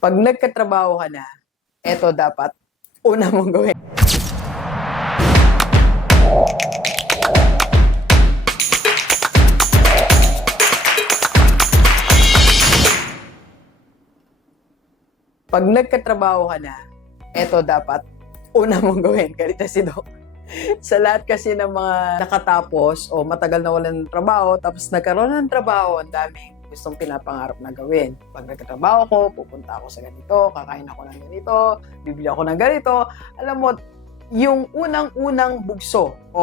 Pag nagkatrabaho ka na, eto dapat una mong gawin. Pag nagkatrabaho ka na, eto dapat una mong gawin. Ganito si Doc. Sa lahat kasi ng mga nakatapos o matagal na walang trabaho, tapos nagkaroon ng trabaho, ang daming gustong pinapangarap na gawin. Pag nagkatrabaho ko, pupunta ako sa ganito, kakain ako ng ganito, bibili ako ng ganito. Alam mo, yung unang-unang bugso o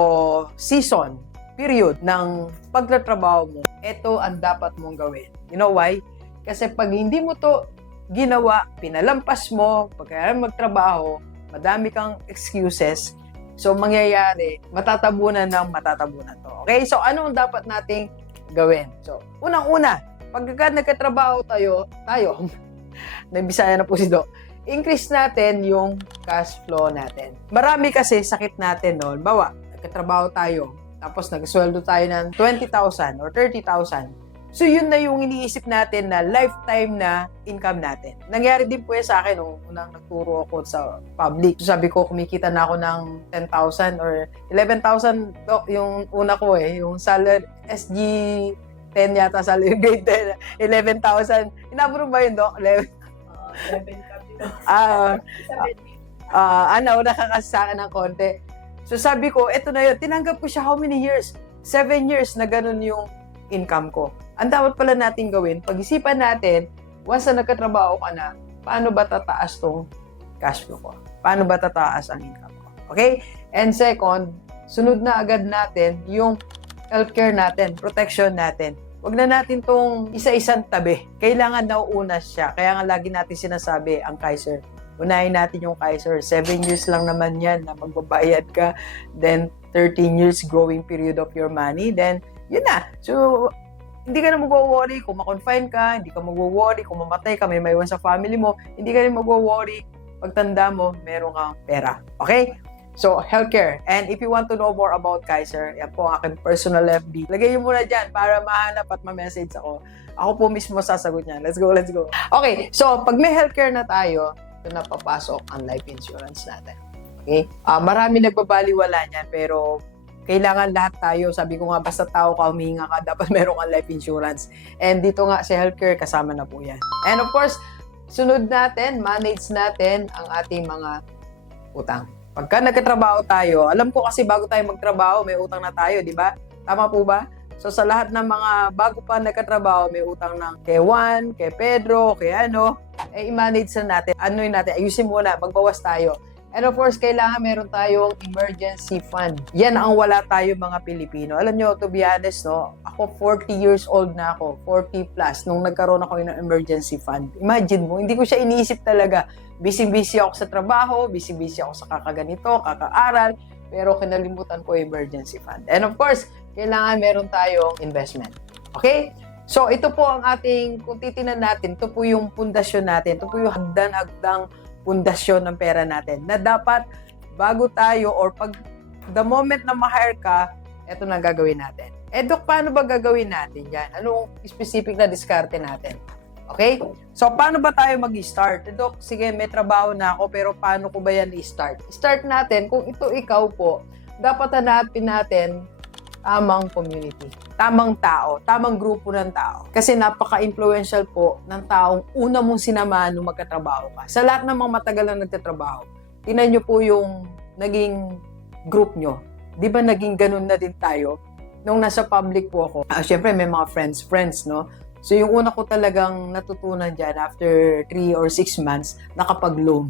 season, period ng pagtatrabaho mo, ito ang dapat mong gawin. You know why? Kasi pag hindi mo to ginawa, pinalampas mo, pagkaya magtrabaho, madami kang excuses, so mangyayari, matatabunan ng matatabunan to. Okay? So ano ang dapat nating gawin? So, unang-una, pagka nagkatrabaho tayo, nagbisaya na po si Doc, increase natin yung cash flow natin. Marami kasi sakit natin, no? Bawa, nagkatrabaho tayo, tapos nagsweldo tayo ng 20,000 or 30,000. So, yun na yung iniisip natin na lifetime na income natin. Nangyari din po yan sa akin nung unang nagturo ako sa public. So, sabi ko, kumikita na ako ng 10,000 or 11,000, yung una ko yung salary, SG 10 yata, salary grade 10, 11,000. Inabro ba yun, Doc? 11 nakakasaan ng konti. So, sabi ko, eto na yun. Tinanggap ko siya how many years? 7 years na ganun yung income ko. Ang dapat pala natin gawin, pag-isipan natin, once na nagkatrabaho ka na, paano ba tataas tong cash flow ko? Paano ba tataas ang income ko? Okay? And second, sunod na agad natin yung healthcare natin, protection natin. Huwag na natin tong isa-isang tabi. Kailangan nauuna siya. Kaya nga lagi natin sinasabi ang Kaiser. Unahin natin yung Kaiser. 7 years lang naman yan na magbabayad ka. Then, 13 years growing period of your money. Then, yun na. So, hindi ka na mag-worry kung ma-confine ka, hindi ka mag-worry kung mamatay ka, may maiwan sa family mo, hindi ka rin mag-worry pagtanda mo, meron kang pera. Okay? So, healthcare. And if you want to know more about Kaiser, yan po ang aking personal FB. Lagay nyo muna dyan para mahanap at ma-message ako. Ako po mismo sasagot niyan. Let's go, let's go. Okay, so pag may healthcare na tayo, ito na papasok ang life insurance natin. Okay? Marami nagbabaliwala niyan, pero kailangan lahat tayo, sabi ko nga, basta tao ka, humihinga ka, dapat meron kang life insurance. And dito nga sa healthcare, kasama na po yan. And of course, sunod natin, manage natin ang ating mga utang. Pagka nagkatrabaho tayo, alam ko kasi bago tayo magtrabaho, may utang na tayo, di ba? Tama po ba? So sa lahat ng mga bago pa nagkatrabaho, may utang ng kay Juan, kay Pedro, kay i-manage na natin. Ano yun natin? Ayusin muna, magbawas tayo. And of course, kailangan meron tayong emergency fund. Yan ang wala tayo mga Pilipino. Alam nyo, to be honest, no, ako 40 years old na ako, 40 plus, nung nagkaroon ako ng emergency fund. Imagine mo, hindi ko siya iniisip talaga. Busy-busy ako sa trabaho, busy-busy ako sa kakaganito, kakaaral, pero kinalimutan ko yung emergency fund. And of course, kailangan meron tayong investment. Okay? So, ito po ang ating, kung titinan natin, ito po yung pundasyon natin, ito po yung hagdan-hagdang pundasyon ng pera natin na dapat bago tayo or pag the moment na ma-hire ka, ito na gagawin natin. Doc, paano ba gagawin natin yan? Anong specific na diskarte natin? Okay? So, paano ba tayo mag-start? Doc, sige, may trabaho na ako, pero paano ko ba yan i-start? Start natin, kung ito ikaw po, dapat hanapin natin tamang community, tamang tao, tamang grupo ng tao. Kasi napaka-influential po ng taong una mong sinamahan nung magkatrabaho ka. Sa lahat ng mga matagal na nagtatrabaho, tingnan nyo po yung naging group nyo. Di ba naging ganun na din tayo? Nung nasa public po ako, syempre may mga friends, no? So yung una ko talagang natutunan dyan, after 3 or 6 months, nakapag-loan.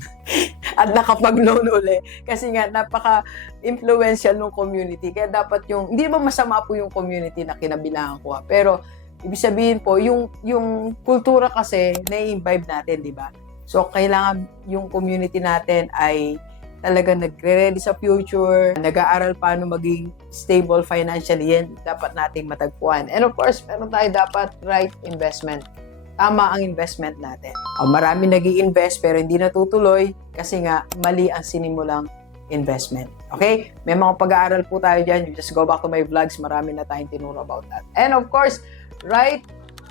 At nakapag-loan uli. Kasi nga, napaka-influential ng community. Kaya dapat hindi ba masama po yung community na kinabilangan ko. Pero, ibig sabihin po, yung kultura kasi, na-imbibe natin, di ba? So, kailangan yung community natin ay talagang nagre-ready sa future, nag-aaral paano maging stable financially, yan dapat nating matagpuan. And of course, meron tayo dapat right investment. Tama ang investment natin. Marami nag-i-invest pero hindi natutuloy kasi nga mali ang sinimulang investment. Okay? May mga pag-aaral po tayo dyan. You just go back to my vlogs. Marami na tayong tinuro about that. And of course, right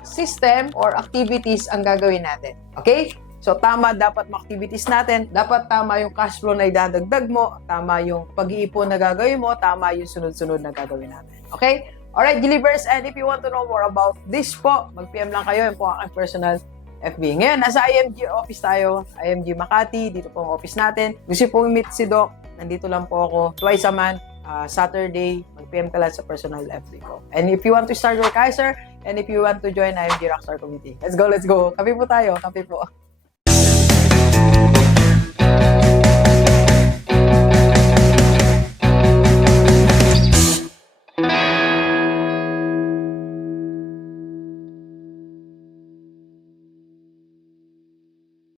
system or activities ang gagawin natin. Okay? So, tama dapat mga activities natin. Dapat tama yung cash flow na idadagdag mo. Tama yung pag-iipon na gagawin mo. Tama yung sunod-sunod na gagawin natin. Okay? Alright, Gilivers. And if you want to know more about this po, mag-PM lang kayo. Yan po ang personal FB. Ngayon, nasa IMG office tayo. IMG Makati. Dito po ang office natin. Gusto po meet si Doc. Nandito lang po ako. Twice a month. Saturday, mag-PM ka lang sa personal FB ko. And if you want to start your Kaiser, and if you want to join IMG Rockstar Committee, let's go, let's go. Kape po tayo, kape po.